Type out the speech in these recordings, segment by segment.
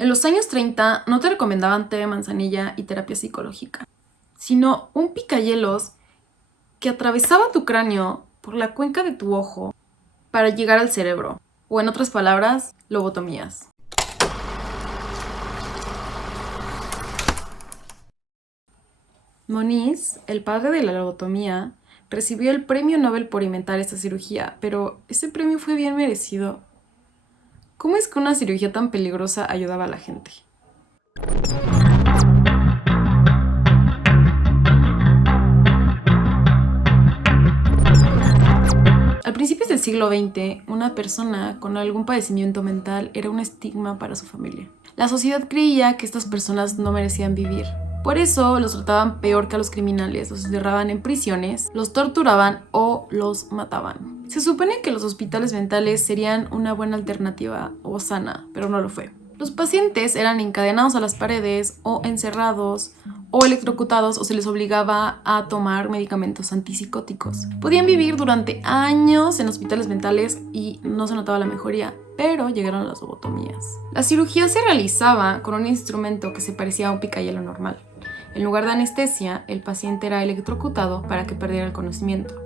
En los años 30 no te recomendaban té de manzanilla y terapia psicológica, sino un picahielos que atravesaba tu cráneo por la cuenca de tu ojo para llegar al cerebro, o en otras palabras, lobotomías. Moniz, el padre de la lobotomía, recibió el premio Nobel por inventar esta cirugía, pero ese premio fue bien merecido. ¿Cómo es que una cirugía tan peligrosa ayudaba a la gente? Al principios del siglo XX, una persona con algún padecimiento mental era un estigma para su familia. La sociedad creía que estas personas no merecían vivir. Por eso los trataban peor que a los criminales, los encerraban en prisiones, los torturaban o los mataban. Se supone que los hospitales mentales serían una buena alternativa o sana, pero no lo fue. Los pacientes eran encadenados a las paredes o encerrados o electrocutados o se les obligaba a tomar medicamentos antipsicóticos. Podían vivir durante años en hospitales mentales y no se notaba la mejoría, pero llegaron las lobotomías. La cirugía se realizaba con un instrumento que se parecía a un picayelo normal. En lugar de anestesia, el paciente era electrocutado para que perdiera el conocimiento.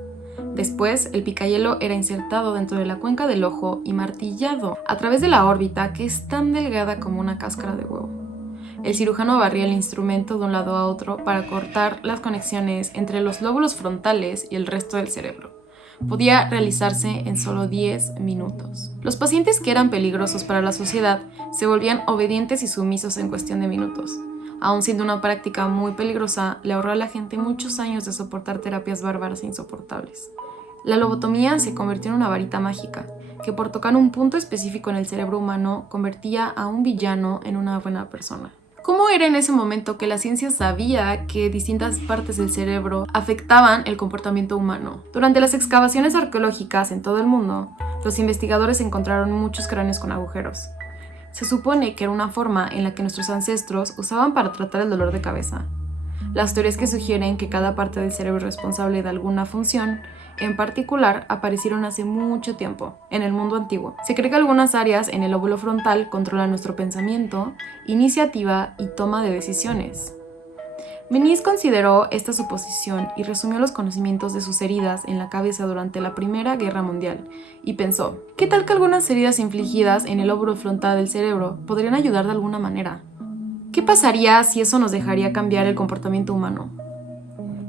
Después, el picayelo era insertado dentro de la cuenca del ojo y martillado a través de la órbita, que es tan delgada como una cáscara de huevo. El cirujano barría el instrumento de un lado a otro para cortar las conexiones entre los lóbulos frontales y el resto del cerebro. Podía realizarse en solo 10 minutos. Los pacientes que eran peligrosos para la sociedad se volvían obedientes y sumisos en cuestión de minutos. Aun siendo una práctica muy peligrosa, le ahorró a la gente muchos años de soportar terapias bárbaras e insoportables. La lobotomía se convirtió en una varita mágica, que por tocar un punto específico en el cerebro humano convertía a un villano en una buena persona. ¿Cómo era en ese momento que la ciencia sabía que distintas partes del cerebro afectaban el comportamiento humano? Durante las excavaciones arqueológicas en todo el mundo, los investigadores encontraron muchos cráneos con agujeros. Se supone que era una forma en la que nuestros ancestros usaban para tratar el dolor de cabeza. Las teorías que sugieren que cada parte del cerebro es responsable de alguna función en particular aparecieron hace mucho tiempo, en el mundo antiguo. Se cree que algunas áreas en el lóbulo frontal controlan nuestro pensamiento, iniciativa y toma de decisiones. Meniz consideró esta suposición y resumió los conocimientos de sus heridas en la cabeza durante la Primera Guerra Mundial, y pensó, ¿qué tal que algunas heridas infligidas en el lóbulo frontal del cerebro podrían ayudar de alguna manera? ¿Qué pasaría si eso nos dejaría cambiar el comportamiento humano?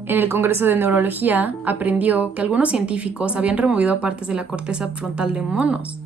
En el Congreso de Neurología aprendió que algunos científicos habían removido partes de la corteza frontal de monos.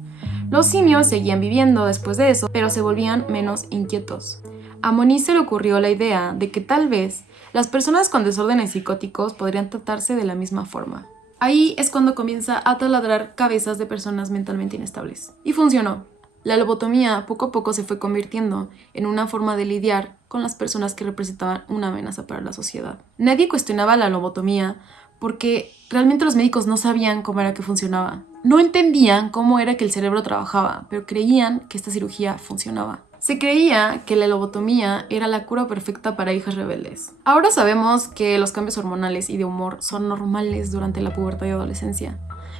Los simios seguían viviendo después de eso, pero se volvían menos inquietos. A Moniz se le ocurrió la idea de que tal vez las personas con desórdenes psicóticos podrían tratarse de la misma forma. Ahí es cuando comienza a taladrar cabezas de personas mentalmente inestables. Y funcionó. La lobotomía poco a poco se fue convirtiendo en una forma de lidiar con las personas que representaban una amenaza para la sociedad. Nadie cuestionaba la lobotomía porque realmente los médicos no sabían cómo era que funcionaba. No entendían cómo era que el cerebro trabajaba, pero creían que esta cirugía funcionaba. Se creía que la lobotomía era la cura perfecta para hijas rebeldes. Ahora sabemos que los cambios hormonales y de humor son normales durante la pubertad y adolescencia,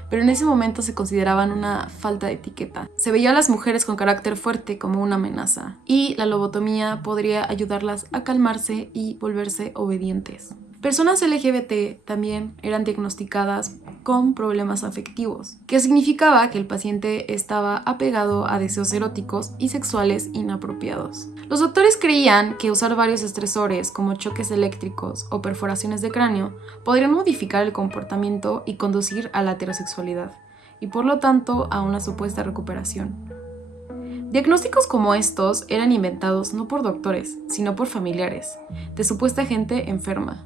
pero en ese momento se consideraban una falta de etiqueta. Se veía a las mujeres con carácter fuerte como una amenaza, y la lobotomía podría ayudarlas a calmarse y volverse obedientes. Personas LGBT también eran diagnosticadas con problemas afectivos, que significaba que el paciente estaba apegado a deseos eróticos y sexuales inapropiados. Los doctores creían que usar varios estresores como choques eléctricos o perforaciones de cráneo podrían modificar el comportamiento y conducir a la heterosexualidad, y por lo tanto a una supuesta recuperación. Diagnósticos como estos eran inventados no por doctores, sino por familiares, de supuesta gente enferma.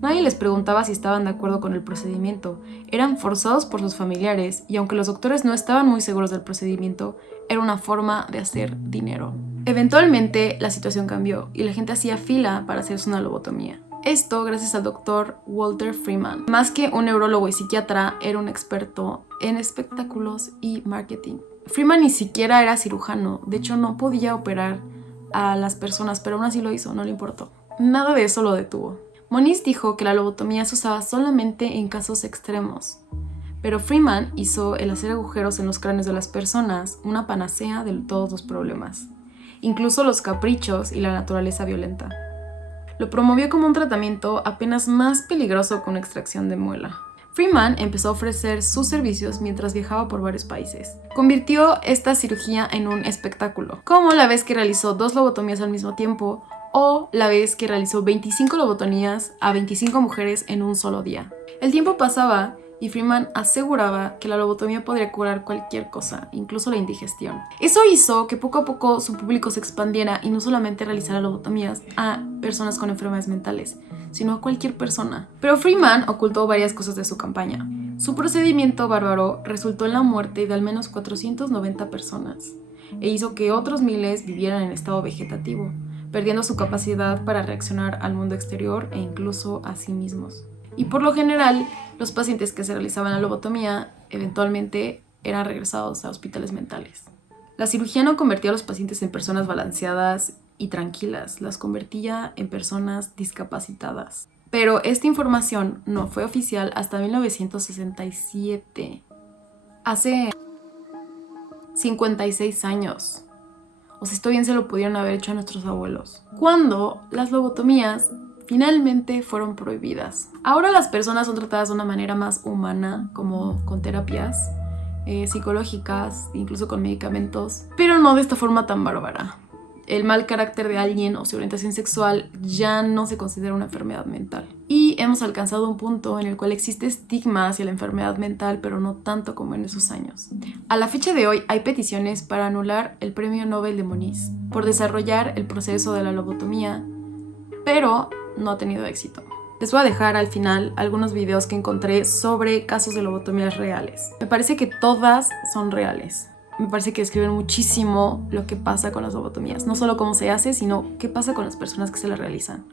Nadie les preguntaba si estaban de acuerdo con el procedimiento, eran forzados por sus familiares y aunque los doctores no estaban muy seguros del procedimiento, era una forma de hacer dinero. Eventualmente la situación cambió y la gente hacía fila para hacerse una lobotomía. Esto gracias al doctor Walter Freeman. Más que un neurólogo y psiquiatra, era un experto en espectáculos y marketing. Freeman ni siquiera era cirujano, de hecho no podía operar a las personas, pero aún así lo hizo, no le importó. Nada de eso lo detuvo. Moniz dijo que la lobotomía se usaba solamente en casos extremos, pero Freeman hizo el hacer agujeros en los cráneos de las personas una panacea de todos los problemas. incluso los caprichos y la naturaleza violenta. Lo promovió como un tratamiento apenas más peligroso que una extracción de muela. Freeman empezó a ofrecer sus servicios mientras viajaba por varios países. Convirtió esta cirugía en un espectáculo, como la vez que realizó 2 lobotomías al mismo tiempo o la vez que realizó 25 lobotomías a 25 mujeres en un solo día. El tiempo pasaba y Freeman aseguraba que la lobotomía podría curar cualquier cosa, incluso la indigestión. Eso hizo que poco a poco su público se expandiera y no solamente realizara lobotomías a personas con enfermedades mentales, sino a cualquier persona. Pero Freeman ocultó varias cosas de su campaña. Su procedimiento bárbaro resultó en la muerte de al menos 490 personas e hizo que otros miles vivieran en estado vegetativo, perdiendo su capacidad para reaccionar al mundo exterior e incluso a sí mismos. Y por lo general, los pacientes que se realizaban la lobotomía eventualmente eran regresados a hospitales mentales. La cirugía no convertía a los pacientes en personas balanceadas y tranquilas, las convertía en personas discapacitadas. Pero esta información no fue oficial hasta 1967, hace 56 años. O sea, esto bien se lo pudieron haber hecho a nuestros abuelos, cuando las lobotomías finalmente fueron prohibidas. Ahora las personas son tratadas de una manera más humana, como con terapias psicológicas, incluso con medicamentos, pero no de esta forma tan bárbara. El mal carácter de alguien o su orientación sexual ya no se considera una enfermedad mental. Y hemos alcanzado un punto en el cual existe estigma hacia la enfermedad mental, pero no tanto como en esos años. A la fecha de hoy hay peticiones para anular el Premio Nobel de Moniz por desarrollar el proceso de la lobotomía, pero no ha tenido éxito. Les voy a dejar al final algunos videos que encontré sobre casos de lobotomías reales. Me parece que todas son reales. Me parece que describen muchísimo lo que pasa con las lobotomías. No solo cómo se hace, sino qué pasa con las personas que se las realizan.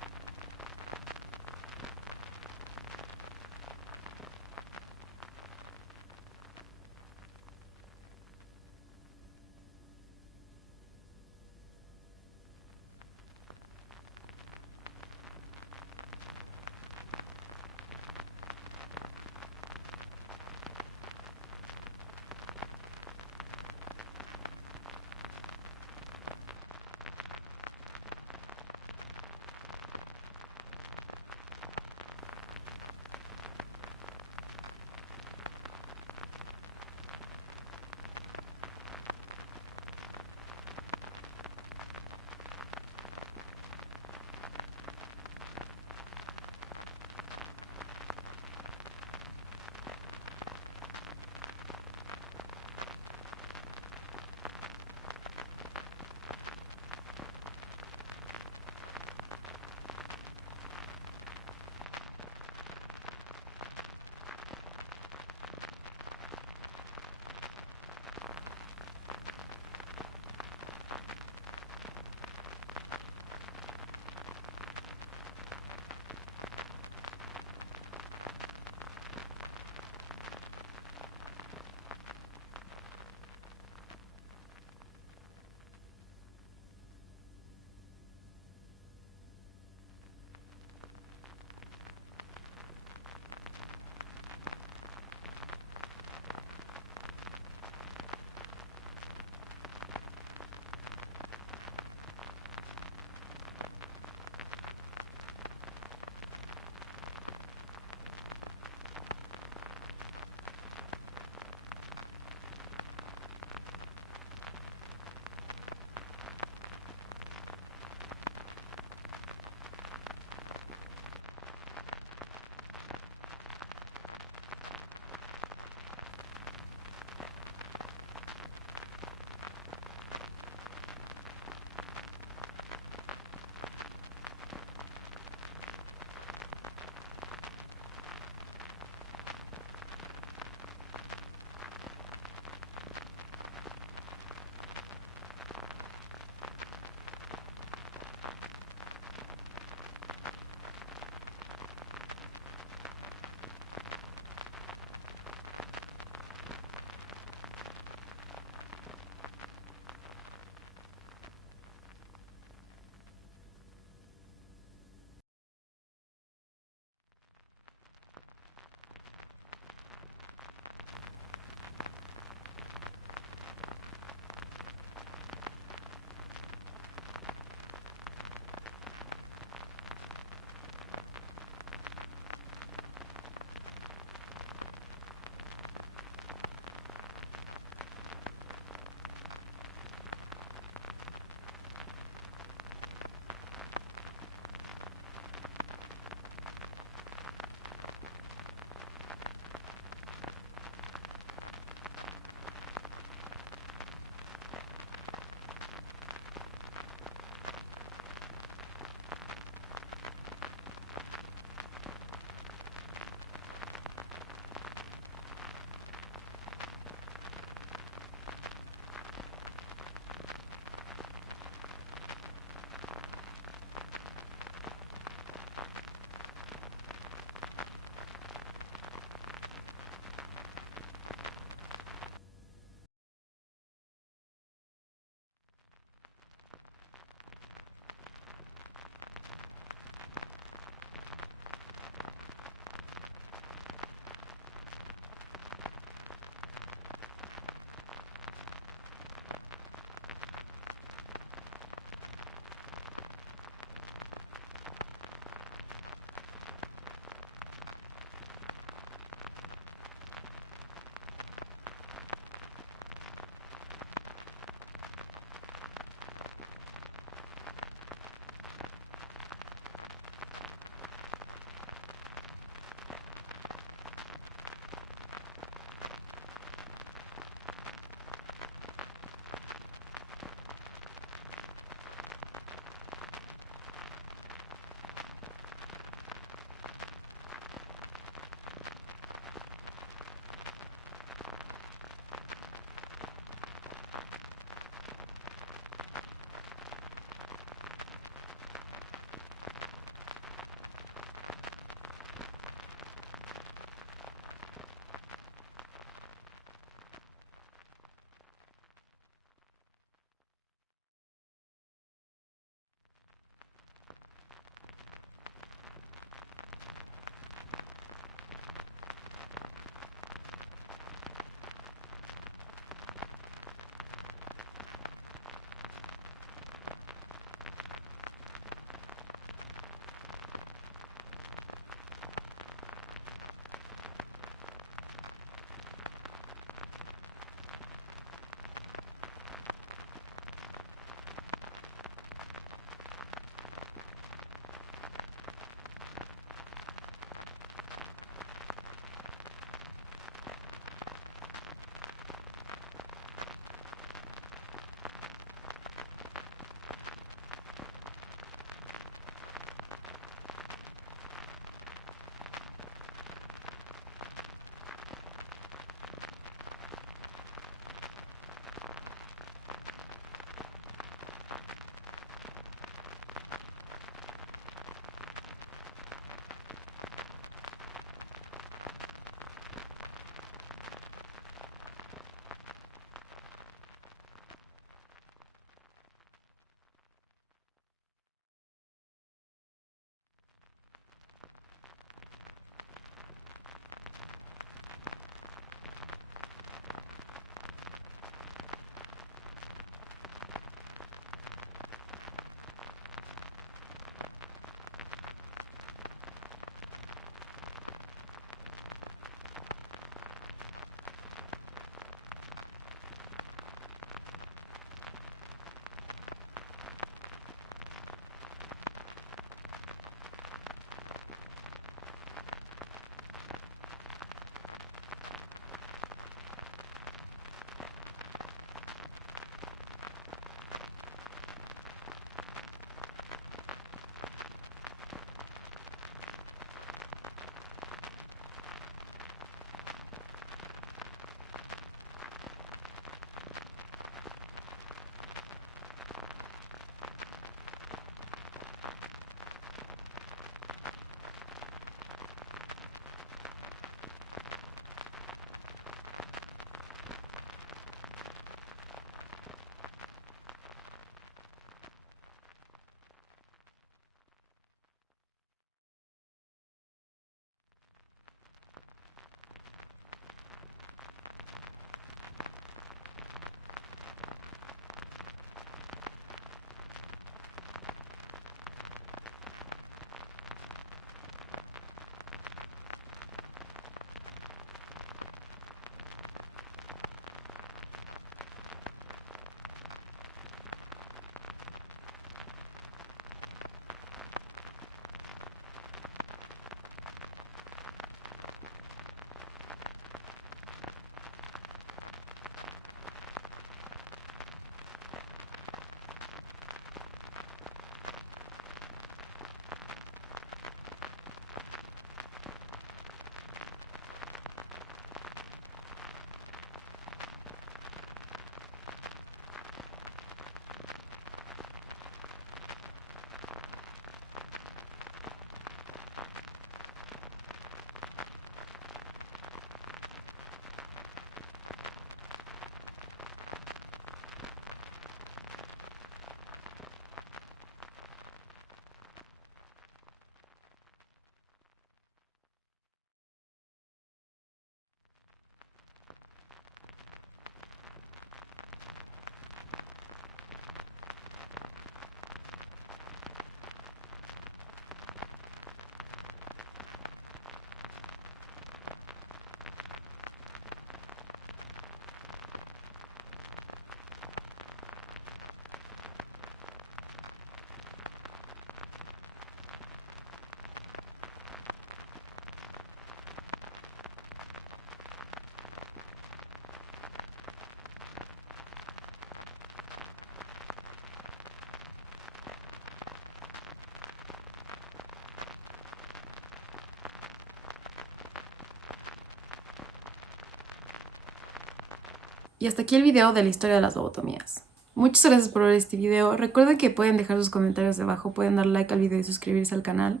Y hasta aquí el video de la historia de las lobotomías. Muchas gracias por ver este video. Recuerden que pueden dejar sus comentarios debajo, pueden dar like al video y suscribirse al canal.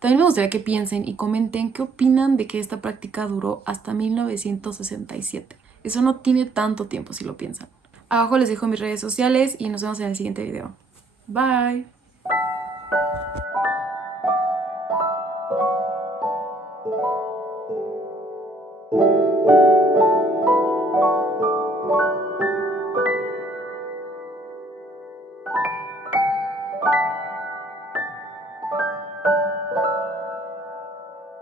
También me gustaría que piensen y comenten qué opinan de que esta práctica duró hasta 1967. Eso no tiene tanto tiempo si lo piensan. Abajo les dejo mis redes sociales y nos vemos en el siguiente video. Bye.